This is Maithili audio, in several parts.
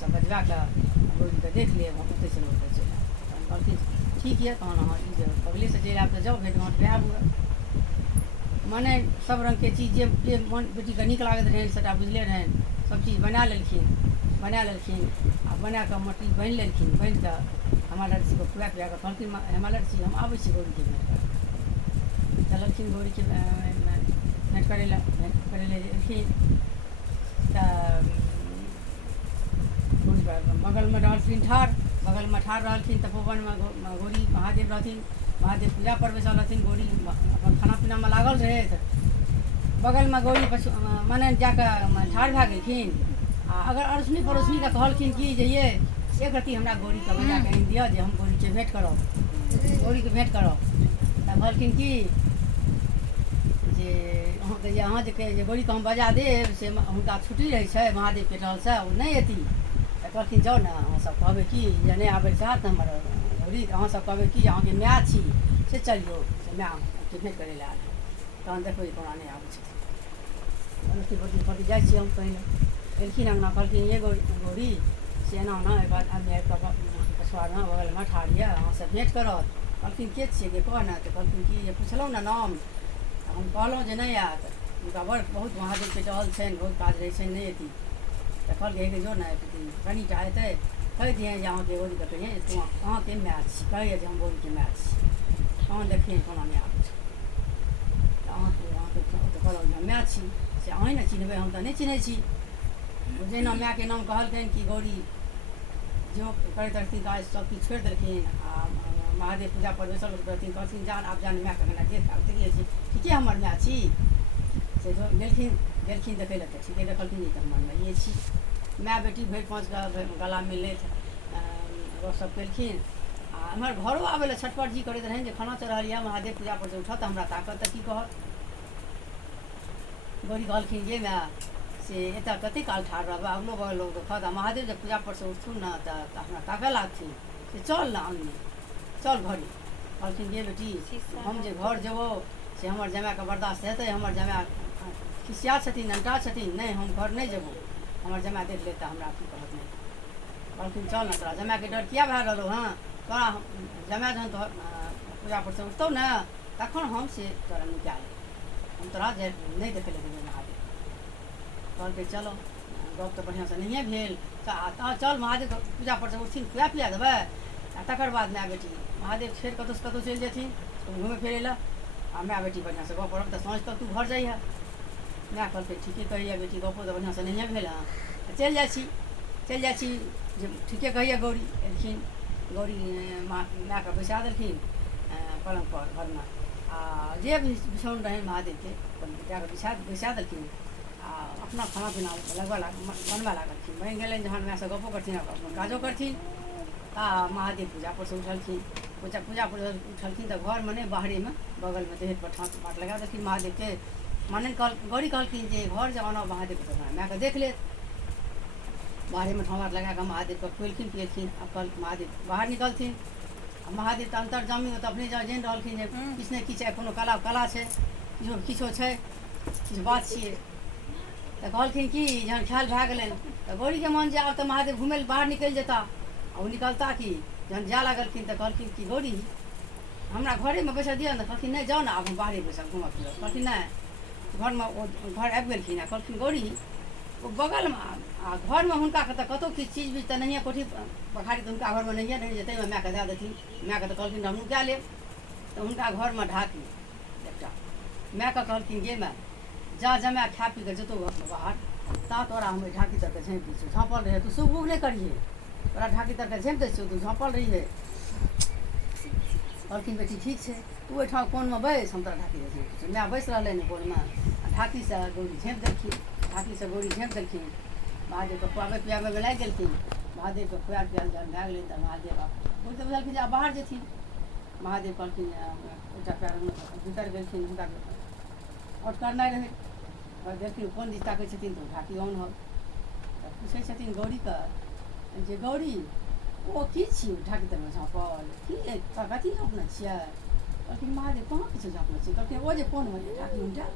सब बजवा के गौरी के देख ले ओते से लोग चल हम कहलखिन ठीक है तहन अहाँ ई जे बगले से चलि आब तऽ जाउ भेट घाट भए हुए मने सब रंग के चीज जे मन बेटी के नीक लागत रहनि सबटा बुझले रहनि सब चीज बना लेलखिन आ बना कऽ मट्टी बान्हि लेलखिन बान्हि कऽ हमरा लड़की को खुआ पिया कऽ कहलखिन हमरा लड़की हम आबै छी गौरीके भेट करऽ चललखिन गौरीके भेट करै लए एलखिन तऽ बगलमे रहलखिन ठाढ़ रहलखिन तपोवनमे गौरी महादेव रहथिन महादेव पूजा पर बैसल रहथिन गौरी अपन खाना पीनामे लागल रहैत बगलमे गौरी मने जाकऽ ठाढ़ भए गेलखिन आ अगर अड़ोसनी पड़ोसनीके कहलखिन कि जे ये एक रत्ती हमरा गौरीके बजा कऽ आनि दिअ जे हम गौरीके भेँट करब तऽ कहलखिन कि जे अहाँ जे गौरीके हम बजा देब से हुनका छुट्टी रहै छै महादेवके टहलसँ ओ नहि अएती तऽ कहलखिन जाउ ने अहाँसभ कहबै कि जे नहि आबै चाहत हमर गौरी तऽ अहाँसभ कहबै कि अहाँके माय छी से चलियौ से माय अहाँके भेँट करै लए आयल तहन देखबै कोना नहि आबै छथिन पति जाइ छी हम पहिने एलखिन अङ्गना कहलखिन ये गौरी से एना एना एक बात आदमी आबि कऽ पछुआरमे बगलमे ठाढ़ यऽ अहाँसँ भेँट करत कहलखिन के छियै के कह ने तऽ कहलखिन कि जे पुछलहुँ ने नाम हम कहलहुँ जे नहि आयत हुनका बड़ बहुत महादेवके टहल छनि बहुत काज रहै छनि नहि अएती तऽ कहलकै हे जो ने कनिटा अएतै कहि दिए जे अहाँके गौरीके कहिए अहाँके माय छी कहैए जे हम गौरीके माय छी तहन देखिए कोना नहि आबै छै तऽ अहाँके कहलहुँ जे हम माय छी से अहीँ ने चिन्हबै हम तऽ नहि चिन्है छी जहिना मायके नाम कहलखिन कि गौरी जो करैत रहथिन तऽ सबकिछु छोड़ि देलखिन आ महादेव पूजा पर बैसल रहथिन कहलखिन जान आब जान मायके केना देख आब देखिए छी ठीके हमर माय छी से गेलखिन देखै लए तऽ ठीके देखलखिन जे हमर माइए छी माय बेटी भरि पाँच गला मिलैत गपशप केलखिन आ एम्हर घरो आबै लए छटपट जी करैत रहनि जे खाना चढ़ल यऽ महादेव पूजा पर से उठत तऽ हमरा ताकत तऽ की कहत गौरी कहलखिन जे माय से एतऽ कतेक काल ठाढ़ रहबै अगलो बगल लोक देखत आ महादेव जब पूजा पर से उठथुन ने तऽ हमरा ताकऽ लागथिन से चल ने अंगने चल घरे कहलखिन ये बेटी हम जे घर जेबो से हमर जमाइके बर्दाश्त हेतै हमर जमाइ खिसिया छथिन अंटा छथिन नहि हम घर नहि जेबो हमर जमाइ देख लेत तऽ हमरा की कहत नहि कहलखिन चल ने तोरा जमाइके डर किया भए रहलौ हँ तोरा जमाइ जहन तो पूजा पर से उठतौ ने तखन हम से तोरा निकाल हम तोरा नहि देखै लए देबै महादेव कहलकै चलो गप तऽ बढ़िआँसँ नहिए भेल चल महादेव पूजा पर से उठथिन खुआ पिया देबै आ तकर बाद माय बेटी महादेव फेर कतहुसँ कतहु चलि जेथिन घुमै फिरै लए आ माय बेटी बढ़िआँसँ गप करब तऽ साँझ तक तू घर जाइए माय कहलकै ठीके कहैए बेटी गपो तऽ बढ़िआँसँ नहिए भेल हँ चलि जाइ छी जे ठीके कहैए गौरी एलखिन गौरी मायके बैसा देलखिन पलङ्ग पर घरमे आ जे भी बिछौन रहनि महादेवके जाकऽ बैसा देलखिन आ अपना खाना पीना बनबऽ लागलखिन बनि गेलनि जहन मायसँ गपो करथिन अपन काजो करथिन आ महादेव पूजा पर से उठलखिन पूजा पर उठलखिन तऽ घरमे नहि बाहरेमे बगलमे देह पर ठाँस पाट लगा देलखिन महादेवके माने गौरी कहलखिन जे घर जे आना महादेवके तऽ मायके देख लेत बाहरेमे ठाँस पाट लगा कऽ महादेवके खुएलखिन पिएलखिन आ कल महादेव बाहर निकलथिन आ महादेव तऽ अंतर्जामी तऽ अपने जानि रहलखिन जे किछु ने किछु कोनो कला छै किछो छै किछु बात छियै तऽ कहलखिन कि जहन ख्याल भए गेलनि तऽ गौरीके मोन जे आब तऽ महादेव घुमै लए बाहर निकलि जेता आ ओ निकलता कि जहन जाए लगलखिन तऽ कहलखिन कि गौरी हमरा घरेमे बैसल दिअ ने कहलखिन नहि जाउ ने आब हम बाहरे बैसल घुमऽ फिरब कहलखिन नहि घरमे ओ घर आबि गेलखिन आ कहलखिन गौरी ओ बगलमे आ घरमे हुनका तऽ कतहु किछु चीज बीज तऽ नहिए कोठी पखाड़ी तऽ हुनका घरमे नहिए रहै जे ताहिमे मायके दए देथिन मायके तऽ कहलखिन हमहूँ कए लेब तऽ हुनका घरमे ढाकी एकटा मायके कहलखिन गे माय जा जमाए खा पी कऽ जतौ बाहर ता तोरा हम ढाकी तरके झाँपि दै छियौ झाँपल रहै तू शुभ उभ नहि करिहे तोरा ढाकी तरके झाँपि दै छियौ तू झाँपल रहिहे कहलखिन बेटी ठीक छै तू ओहिठाम कोनमे बैस हम तोरा ढाकी झाँपि दै छियौ माय बैस रहलै ने कोनमे आ ढाकीसँ गौरी झाँपि देलखिन महादेवके खुआबै पियाबैमे लागि गेलखिन महादेवके खुआ पियाल जहन भए गेलै तऽ महादेव बुझि तऽ बुझलखिन जे आब बाहर जेथिन महादेव कहलखिन एकटा पैरमे भीतर गेलखिन हुनका औट करनाइ रहै देखियौ कोन दिस ताकै छथिन तऽ ढाकी ऑन हो तऽ पूछै छथिन गौरीके जे गौरी ओ की छियै ढाकी तरमे झाँपल की कथी झाँपने छियै कहलखिन महादेव कहाँ किछो झाँपने छियै कहलखिन ओ जे कोन होइ ढाकी उल्टा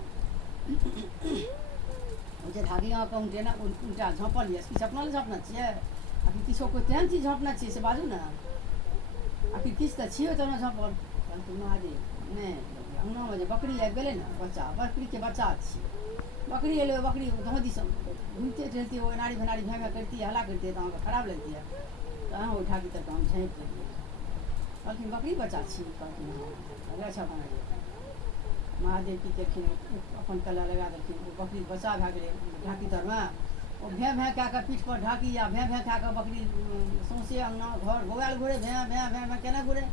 ओ जे ढाकी अहाँके उल्टे ने उल्टा झाँपल यऽ किछु अपना लए झाँपने छियै आखिर किछो कोई तेहन चीज झपना छियै से बाजू ने, आखिर किछु तऽ छियै तब ने झपल। कहलखिन महादेव नहि, अङ्गनामे जे बकरी आबि गेलै ने बच्चा, बकरीके बच्चा छियै, बकरी एलै, बकरी गाँव दिस घुमिते टहलतियै, ओ एनारी भेनारी भैं भैं करितियै, हल्ला करितियै तऽ अहाँके खराब लगतियै, तऽ अहाँ ओहि ढाकी तरके हम झाँपि देलियै। कहलखिन बकरी बच्चा छी? कहलखिन हाँ। अच्छा बना गेल। महादेव की केलखिन, अपन कला लगा देलखिन, ओ बकरी बच्चा भए गेलै ढाकी तरमे, ओ भें भें कए कऽ पीठपर ढाकी आ भें भें कए कऽ बकरी सौँसे अङ्गना घर बौआएल घुरै, भें भें भें भें केना घुरै।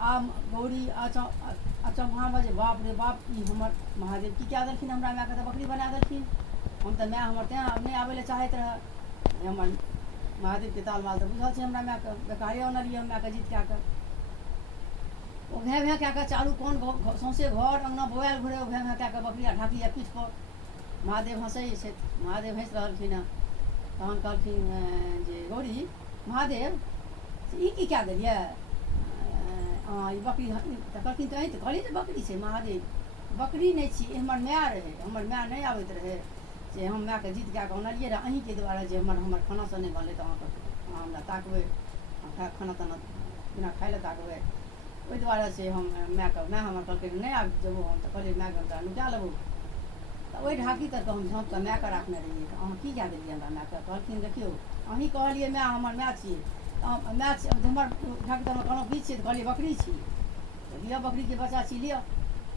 आ गौरी अचम्भामे जे बाप रे बाप, ई हमर महादेव की कए देलखिन, हमरा मायके तऽ बकरी बना देलखिन, हम तऽ माय हमर तेँ नहि आबै लए चाहैत रहए। हमर महादेवके ताल माल तऽ बुझल छै हमरा मायके, बेकारे आनलियै हम मायके जीत कए कऽ। ओ भें भें कए कऽ चारू कोन सौँसे घर अङ्गना बौआएल घुरै, ओ भें भें कए कऽ बकरी आ ढाकी आ पीठपर। महादेव हँसै छथि, महादेव हँसि रहलखिन हेँ। तहन कहलखिन जे गौरी महादेव से ई की कए देलियै, ई बकरी तऽ कहलखिन तऽ तऽ कहलियै जे बकरी छै। महादेव बकरी नहि छी, ई हमर माय रहै, हमर माय नहि आबैत रहै से हम मायके जीत कए कऽ आनलियै रहए अहीँके दुआरे, जे हमर खानासँ नहि बनलै तऽ अहाँ हमरा ताकबै, खाना ताना बिना खाइ लए ताकबै, ओहि दुआरे से हम माय हमर कहलकै नहि आबि जेबौ, हम तऽ कहलियै मायके हम तोरा नुका लेबौ। तऽ ओहि ढाकी तरके हम झाँप कऽ मायके राखने रहियै, तऽ अहाँ की कए देलियै हमरा मायके। कहलखिन देखियौ अहीँ कहलियै माय हमर माय छियै, माय हमर ढाकी तरमे कहलहुँ की छियै, तऽ कहलियै बकरी छी, तऽ लिअ बकरीके बच्चा छी लिअ।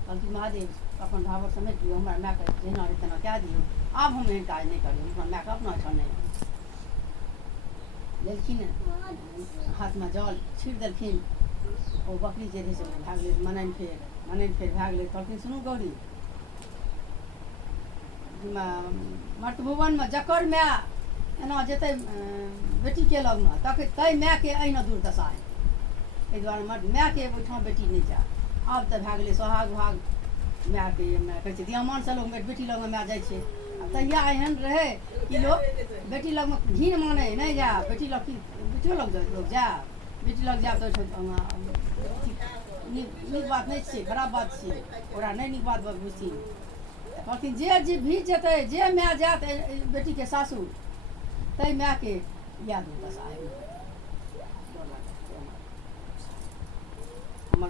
कहलखिन महादेव अपन भावर समेट लियौ, हमरा मायके जेना रहै तेना कए दियौ, आब हम एहन काज नहि करियौ, हमर मायके अपना ओहिठाम नहि लेलखिन, हाथमे जल छीट देलखिन, ओ बकरी जे रहै से भए गेलै मनैन फेर भए गेलै। कहलखिन सुनू गौरी, मर्तभुवनमे जकर माय एना जेतै बेटीके लगमे, ताहि मायके अहिना दुर्दशा हेतै, एहि दुआरे मायके ओहिठाम बेटी नहि जाय। आब तऽ भए गेलै सोहाग भाग, मायके कहै छै दियामानसँ लोक बेटी लगमे माय जाइ छै, आ तहिया एहन रहै कि लोक बेटी लगमे घिन मानै नहि जाय, बेटी लग की बेटियो लग लोक जाय, बेटी लग जायब तऽ नीक बात नहि छियै, खराब बात छियै, ओकरा नहि नीक बात बुझथिन। कहलखिन जे भी जेतै, जे माय जायत बेटीके सासुर, ताहि मायके इएह दुर्दशा हेतै। हमर